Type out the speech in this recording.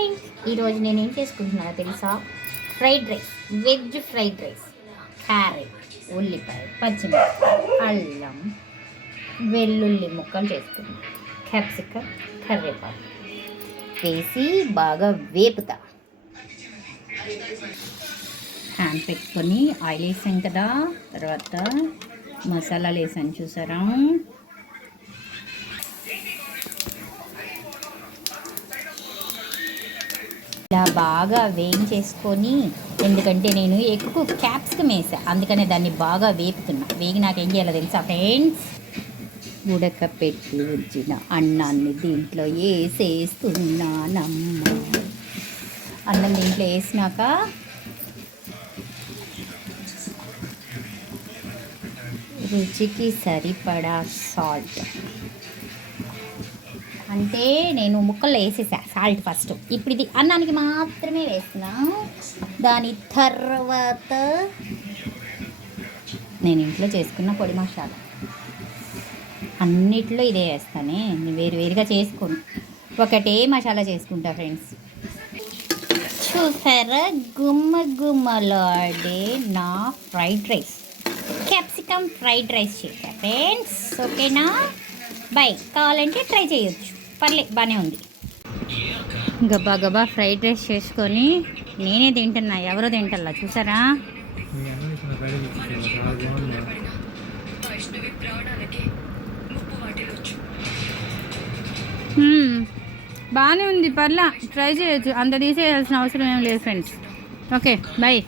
Friends ఈరోజు నేను ఏం చేసుకుంటున్నానో తెలుసా? Fried rice veg fried rice carrot ఉల్లిపాయ పచ్చిమిరపకాయ అల్లం వెల్లుల్లి ముక్కలు చేసుకున్నాను క్యాప్సికమ్ కరివేపాకు వేసి బాగా వేపుతా. హ్యాండ్ పెట్టుకొని ఆయిల్ వేసాం కదా తర్వాత మసాలాలు వేసాను చూసారా? ఇలా బాగా వేయించేసుకొని ఎందుకంటే నేను ఎక్కువ క్యాప్సికమ్ వేసా. అందుకనే దాన్ని బాగా వేపుతున్నా. వేగి నాకు ఏం చేయాలో తెలుసా ఫ్రెండ్స్? ఉడకపెట్టి వచ్చిన అన్నాన్ని దీంట్లో వేసేస్తున్నానమ్మ. అన్నం దీంట్లో వేసినాక రుచికి సరిపడా సాల్ట్. అంటే నేను ముక్కల్లో వేసేసా సాల్ట్ ఫస్ట్. ఇప్పుడు ఇది అన్నానికి మాత్రమే వేస్తున్నా. దాని తర్వాత నేను ఇంట్లో చేసుకున్న పొడి మసాలా. అన్నిట్లో ఇదే వేస్తానే నేను వేరు వేరుగా చేసుకోను. ఒకటే మసాలా చేసుకుంటా ఫ్రెండ్స్. చూసారా? గుమ్మ గుమ్మలాడే నా fried rice. Capsicum fried rice చేశా ఫ్రెండ్స్. ఓకేనా? బై. కావాలంటే ట్రై చేయొచ్చు. పర్లే బాగానే ఉంది. గబా గబా ఫ్రైడ్ రైస్ చేసుకొని నేనే తింటున్నా ఎవరో తింటల్లా? చూసారా. బాగానే ఉంది పర్లా. ట్రై చేయొచ్చు. అంత తీసేయాల్సిన అవసరం ఏం లేదు ఫ్రెండ్స్ ఓకే బాయ్